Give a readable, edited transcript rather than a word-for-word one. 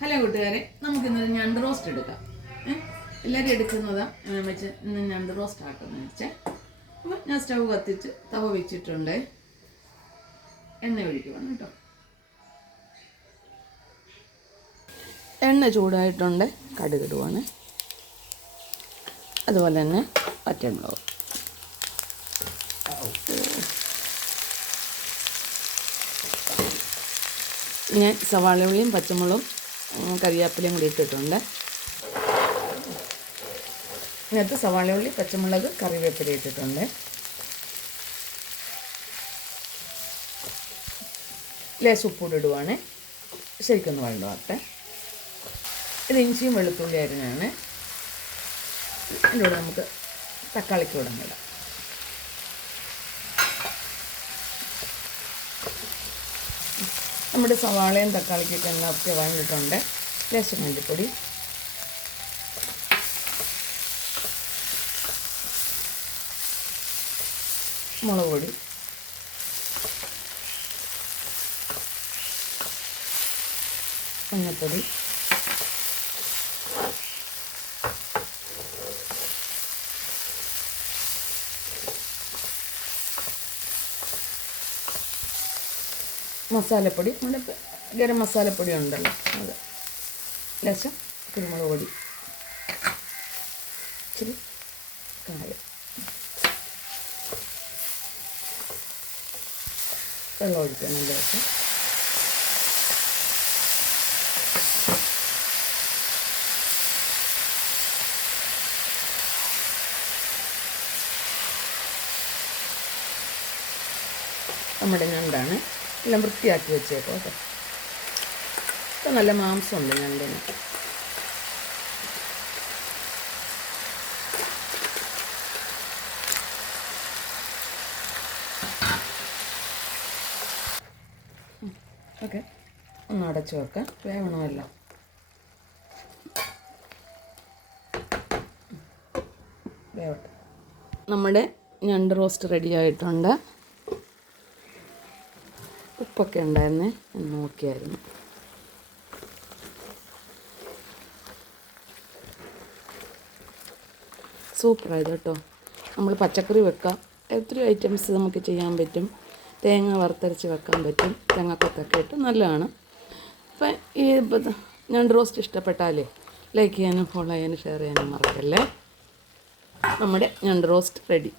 Hello കൂട്ടുകാരെ, നമുക്കിന്നൊരു ഞണ്ട് റോസ്റ്റ് എടുക്കാം. എല്ലാവരും എടുക്കുന്നതാണ്. ഞാൻ വെച്ച് ഇന്ന് ഞണ്ട് റോസ്റ്റ് ആക്കുമെന്ന് വെച്ചാൽ. അപ്പോൾ ഞാൻ സ്റ്റവ് കത്തിച്ച് തവ വെച്ചിട്ടുണ്ട്. എണ്ണ ഒഴിക്കുവാണ് കേട്ടോ. എണ്ണ ചൂടായിട്ടുണ്ട്. കടുകിടുവാണ്. അതുപോലെ തന്നെ പച്ചമുളക്. ഞാൻ സവാള ഉള്ളിയും പച്ചമുളകും കറിവേപ്പിലയും കൂടി ഇട്ടിട്ടുണ്ട്. ഇതിനകത്ത് സവാള ഉള്ളി, പച്ചമുളക്, കറിവേപ്പില ഇട്ടിട്ടുണ്ട്. ലേശം ഉപ്പൂടി ഇടുവാണ്. ശരിക്കൊന്ന് വെള്ളമാട്ടെ. ഇത് ഇഞ്ചിയും വെളുത്തുള്ളി അരിഞ്ഞാണ്. അതിൻ്റെ കൂടെ നമുക്ക് തക്കാളിക്ക് കൂടെ ഇടാം. നമ്മുടെ സവാളയും തക്കാളിക്കൊക്കെ ഒക്കെ വഴങ്ങിയിട്ടുണ്ട്. ലേശം മല്ലിപ്പൊടി, മുളക് പൊടി, മഞ്ഞൾപ്പൊടി, മസാലപ്പൊടി, നമ്മുടെ ഗരം മസാലപ്പൊടി ഉണ്ടല്ലോ അത്, ലേശം കുരുമുളക് പൊടി, ഇച്ചിരി കായം, വെള്ളം ഒഴിക്കണം ലേശം. നമ്മുടെ ഞണ്ടാണ്, എല്ലാം വൃത്തിയാക്കി വെച്ചേക്കോ കേട്ടോ. ഇപ്പം നല്ല മാംസമുണ്ട് ഞണ്ടിന്. ഓക്കെ, ഒന്ന് അടച്ചു വെക്കാം. വേവണമല്ലോ. വേവട്ടെ. നമ്മുടെ ഞണ്ട് റോസ്റ്റ് റെഡി ആയിട്ടുണ്ട്. ഉപ്പൊക്കെ ഉണ്ടായിരുന്നേ, നോക്കിയായിരുന്നു. സൂപ്പറായത് കേട്ടോ. നമ്മൾ പച്ചക്കറി വെക്കാം, ഒത്തിരി ഐറ്റംസ് നമുക്ക് ചെയ്യാൻ പറ്റും. തേങ്ങ വറുത്തരച്ച് വെക്കാൻ പറ്റും. തേങ്ങാക്കൊത്തൊക്കെ ഇട്ട് നല്ലതാണ്. അപ്പം ഈ ഞണ്ട് റോസ്റ്റ് ഇഷ്ടപ്പെട്ടാലേ ലൈക്ക് ചെയ്യാനും ഫോളോ ചെയ്യാനും ഷെയർ ചെയ്യാനും മറക്കല്ലേ. നമ്മുടെ ഞണ്ട് റോസ്റ്റ് റെഡി.